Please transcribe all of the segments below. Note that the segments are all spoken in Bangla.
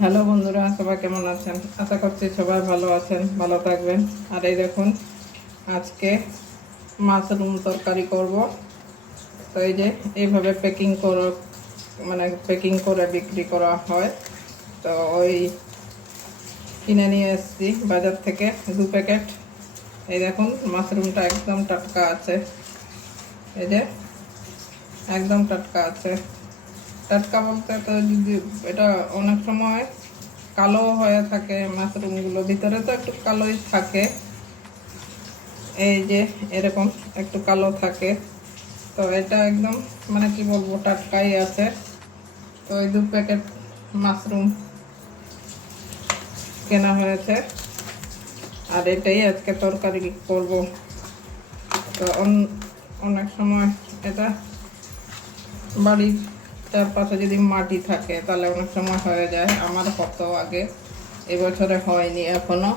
হ্যালো বন্ধুরা, সবাই কেমন আছেন? আশা করছি সবাই ভালো আছেন, ভালো থাকবেন। আর এই দেখুন, আজকে মাশরুম তরকারি করব। তো এই যে, এইভাবে প্যাকিং করে মানে প্যাকিং করে বিক্রি করা হয়। তো ওই কিনে নিয়ে এসেছি বাজার থেকে দু প্যাকেট। এই দেখুন, মাশরুমটা একদম টাটকা আছে। এই যে, একদম টাটকা আছে। টাটকা বলতে তো যদি এটা অনেক সময় কালো হয়ে থাকে, মাশরুমগুলো। ভিতরে তো একটু কালোই থাকে। এই যে, এরকম একটু কালো থাকে। তো এটা একদম মানে কি বলব, টাটকাই আছে। তো এই দু প্যাকেট মাশরুম কেনা হয়েছে। আর এটাই আজকে তরকারি করব। তো অন- অনেক সময় এটা বাড়ির চারপাশে যদি মাটি থাকে, তাহলে অনেক সময় হয়ে যায়। আমার কত আগে এবছরে হয়নি এখনও।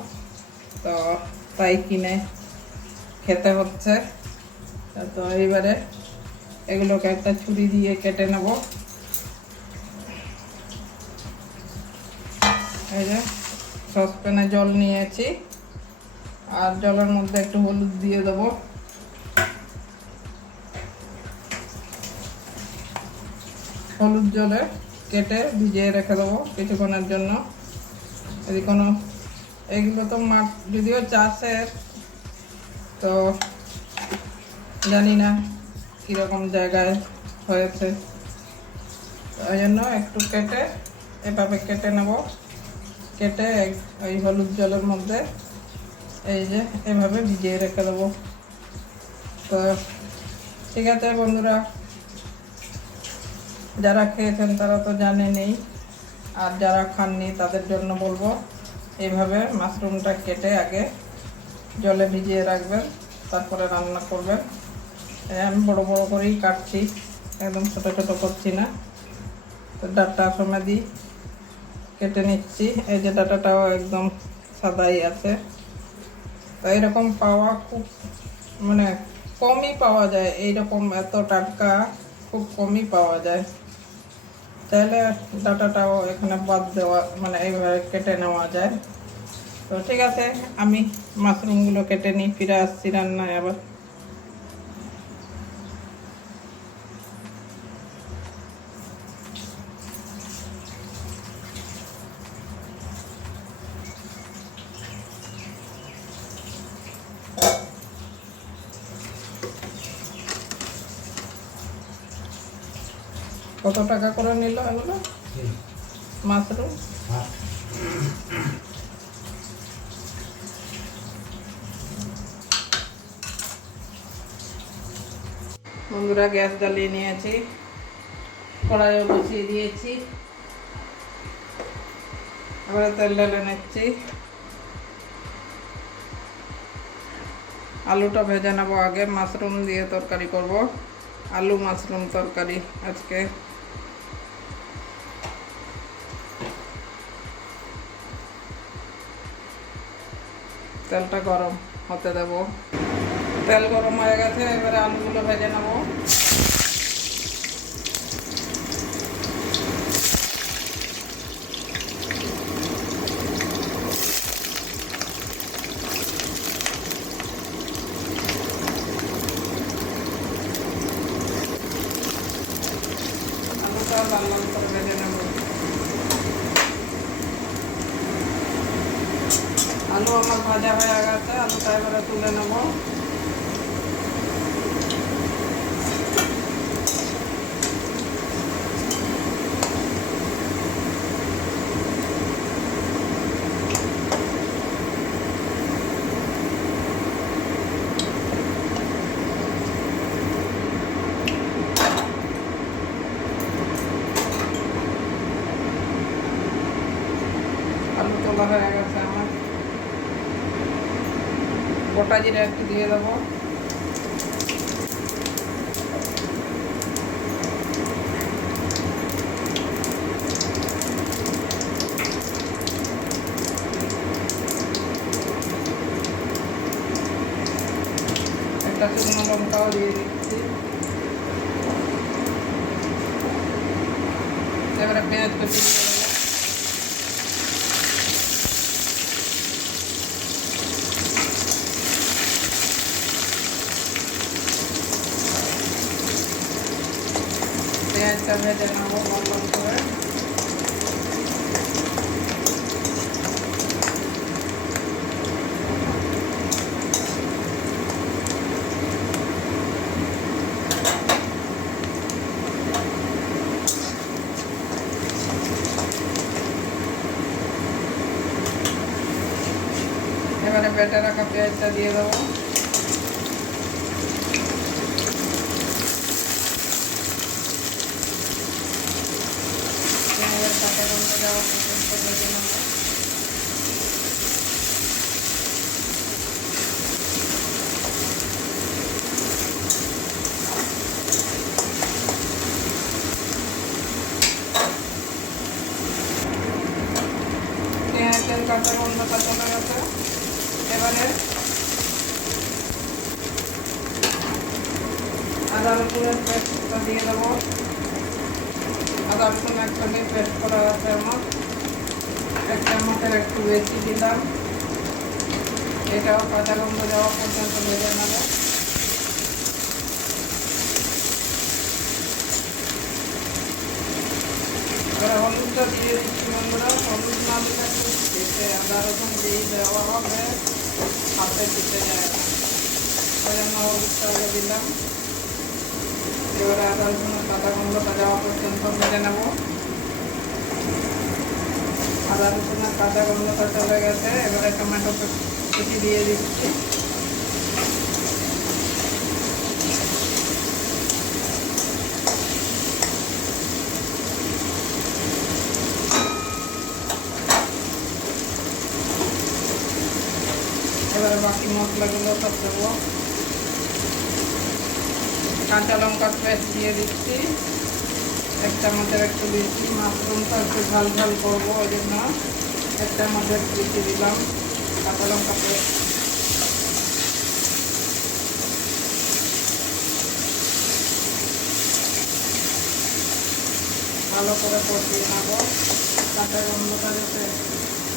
তো তাই কিনে খেতে হচ্ছে। তো এইবারে এগুলোকে একটা ছুরি দিয়ে কেটে নেব। এই যে সসপ্যানে জল নিয়েছি। আর জলের মধ্যে একটু হলুদ দিয়ে দেবো। হলুদ জলে কেটে ভিজিয়ে রেখে দেবো কিছুক্ষণের জন্য। যদি কোনো এগুলো তো মাঠ, যদিও চাষের, তো জানি না কীরকম জায়গায় হয়েছে। ওই জন্য একটু কেটে এভাবে কেটে নেব। কেটে ওই হলুদ জলের মধ্যে এই যে এভাবে ভিজিয়ে রেখে দেবো। তো ঠিক আছে বন্ধুরা। যারা খেয়েছেন তারা তো জানেনই, আর যারা খাননি তাদের জন্য বলব, এইভাবে মাশরুমটা কেটে আগে জলে ভিজিয়ে রাখবেন, তারপরে রান্না করবেন। আমি বড় বড় করেই কাটছি, একদম ছোট ছোট করছি না। তো ডাটা সমেদি কেটে নিচ্ছি, এই যে ডাটাটাও একদম সাদাই আছে। তো এরকম পাওয়া খুব মানে কমই পাওয়া যায়, এইরকম এত টাটকা খুব কমই পাওয়া যায়। তাহলে ডাটাটাও এখানে বাদ দেওয়া মানে এইভাবে কেটে নেওয়া যায়। তো ঠিক আছে, আমি মাশরুমগুলো কেটে নিই, ফিরে আসছি রান্নায় আবার। কত টাকা করে নিল এগুলো? মাশরুম বন্ধুরা গ্যাস জ্বালিয়ে নিয়েছি। কড়াইও বসিয়ে দিয়েছি। এবারে তেল ঢেলে নিচ্ছি। আলুটা ভেজে নেব আগে। মাশরুম দিয়ে তরকারি করব। আলু মাশরুম তরকারি আজকে। তেলটা গরম হতে দেব। তেল গরম হয়ে গেছে এবারে আলুগুলো ভেজে নেব আলুটা লাল লাল করে ভেজে নেব আলু আমার ভাজা হয়ে গেছে আলুটা এবারে তুলে নেব আলু তোলা হয়ে গেছে আমার গোটা জিরা একটু দিয়ে দেবো। একটা শুকনো লঙ্কাও দিয়ে দিচ্ছি। এবারে পেঁয়াজ কুচি দিয়ে দেবো এটা ভেজে নেব লাল লাল করে এবারে বেটে রাখা পেঁয়াজটা দিয়ে দেবো। পেঁয়াজের কাঁচা গন্ধ দেওয়া পর্যন্ত ভেজে নেব পেঁয়াজের কাঁচা গন্ধটা চলে গেছে এবারে আদা রসুনের দিয়ে দেবো। আদা রসুন পেস্ট করা আছে আমার। এক একটু বেশি দিলাম। এটাও কাঁচা গন্ধ যাওয়া পর্যন্ত ভেজে নেব। এবার হলুদটা দিয়ে দিচ্ছি বন্ধুরা। খেতে যেই দেওয়া হবে। হাতে দিতে যায় না। দিলাম। এবারে আদা রসুনের কাঁচা গন্ধটা যাওয়া পর্যন্ত মেরে নেব। আদা রসুনের কাঁচা গন্ধটা চলে গেছে, এবারে টমেটো কুচি দিয়ে দিচ্ছি। এবারে বাকি মশলাগুলো সব দেবো। কাঁচা লঙ্কার পেস্ট দিয়ে দিচ্ছি। এক চামচের একটু দিচ্ছি। মাশরুমটা একটু ঝাল ঝাল করব ওই জন্য এক চামচের বেশি দিলাম কাঁচা লঙ্কা পেস্ট। ভালো করে কষিয়ে নেব। কাঁচা গন্ধটা যাতে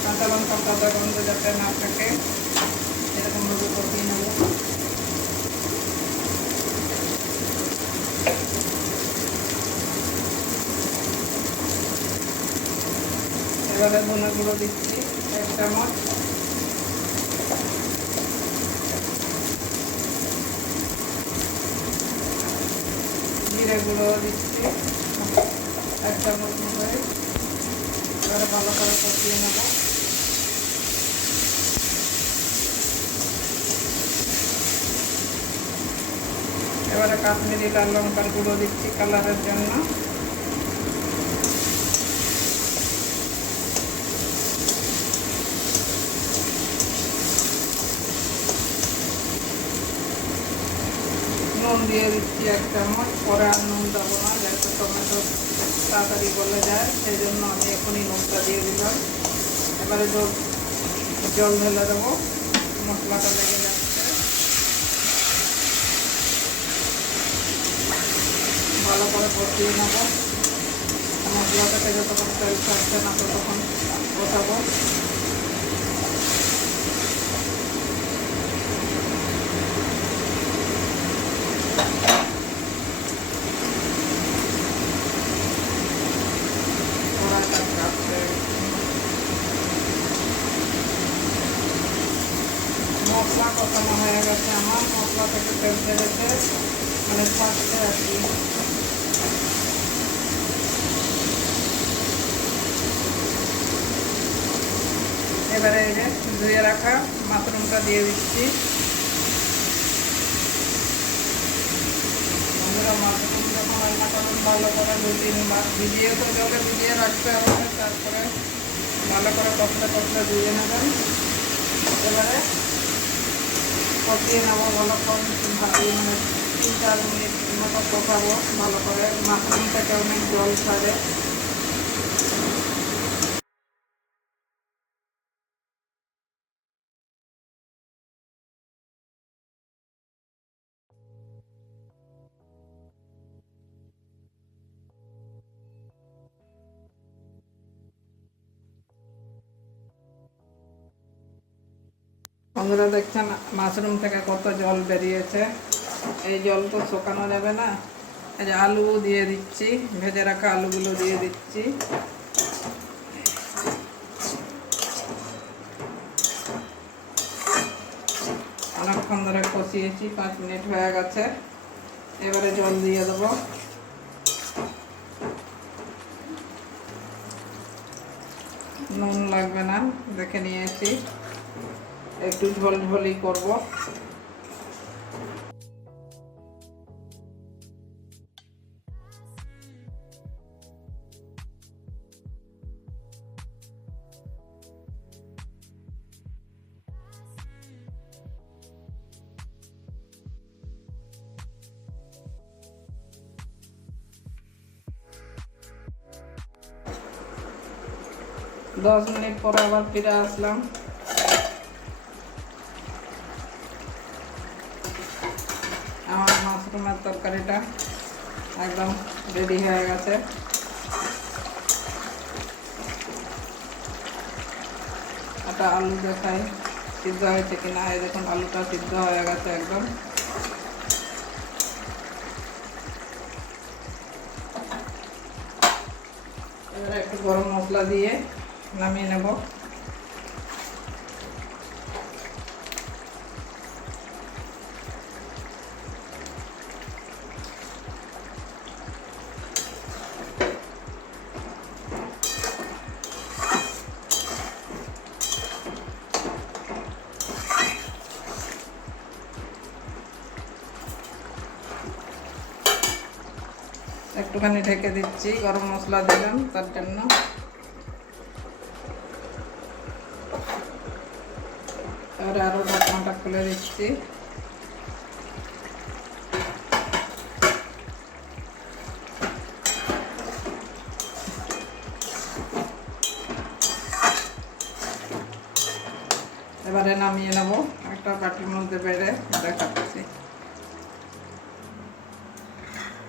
কাঁচা লঙ্কা কাঁচা গন্ধ যাতে না থাকে, এরকমভাবে কষিয়ে নেব। ধনে গুঁড়ো দিচ্ছি, এক চামচ। জিরে গুঁড়ো দিচ্ছি, এক চামচ মতো। এবারে ভালো করে কষিয়ে নেব। এবারে কাশ্মীরি লাল লঙ্কার গুঁড়ো দিচ্ছি কালারের জন্য নুন দিয়ে দিচ্ছি এক চামচ পরে আর নুন দেবো না, যাতে টমেটো তাড়াতাড়ি গলে যায়। সেই জন্য আমি এখনই নুনটা দিয়ে দিলাম। এবারে জল জল ঢেলে দেবো। মশলাটা লেগে যাচ্ছে। ভালো করে কষিয়ে নেব। মশলাটাকে যতক্ষণ তেল ছাড়ছে না, ততক্ষণ কষাবো। কষানো হয়ে গেছে আমার, মশলা থেকে তেল ছেড়েছে মানে ছাড়ছে আর কি। এবারে এই যে ধুয়ে রাখা মাশরুমটা দিয়ে দিচ্ছি। বন্ধুরা মাশরুম যখন রান্না করুন ভালো করে দু তিনবার ভিজিয়ে তো জলে ভিজিয়ে রাখতে হবে, তারপরে ভালো করে কষলে কষলে ধুয়ে নেবেন, এবারে কষিয়ে নেব ভালো করে ভাজিয়ে তিন চার মিনিট মতো কষাবো ভালো করে। থেকে অনেক জল ছাড়ে। বন্ধুরা দেখছেন মাশরুম থেকে কত জল বেরিয়েছে। এই জল তো শুকানো যাবে না। এই যে আলু দিয়ে দিচ্ছি, ভেজে রাখা আলুগুলো দিয়ে দিচ্ছি। অনেকক্ষণ ধরে কষিয়েছি, পাঁচ মিনিট হয়ে গেছে। এবারে জল দিয়ে দেবো। নুন লাগবে না, দেখে নিয়েছি। একটু ঝোল ঝোলই করব। দশ মিনিট পর আবার ফিরে আসলাম। মাশরুমের তরকারিটা একদম রেডি হয়ে গেছে। একটা আলু দেখাই, সিদ্ধ হয়েছে কিনা? এই দেখুন, আলুটা সিদ্ধ হয়ে গেছে একদম। একটু গরম মশলা দিয়ে নামিয়ে নেব। একটুখানি ঢেকে দিচ্ছি, গরম মশলা দিলাম তার জন্য। তারপরে আরও ঢাকনাটা খুলে দিচ্ছি। এবারে নামিয়ে নেব, একটা বাটির মধ্যে বেড়ে দেখাচ্ছি।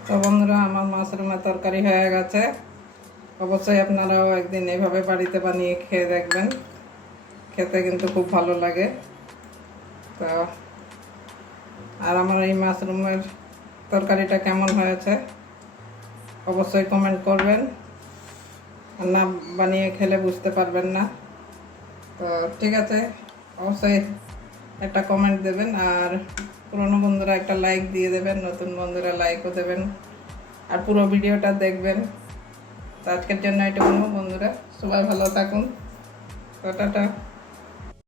তো বন্ধুরা, আমার মাশরুমের তরকারি হয়ে গেছে। অবশ্যই আপনারাও একদিন এভাবে বাড়িতে বানিয়ে খেয়ে দেখবেন। খেতে কিন্তু খুব ভালো লাগে। তো, আর আমার এই মাশরুমের তরকারিটা কেমন হয়েছে, অবশ্যই কমেন্ট করবেন। আর না বানিয়ে খেলে বুঝতে পারবেন না। তো, ঠিক আছে, অবশ্যই একটা কমেন্ট দেবেন, আর পুরনো বন্ধুরা একটা লাইক দিয়ে দেবেন, নতুন বন্ধুরা লাইকও দেবেন, আর পুরো ভিডিওটা দেখবেন। তো আজকের জন্য এটুকু বন্ধুরা, সবাই ভালো থাকুন। টাটা।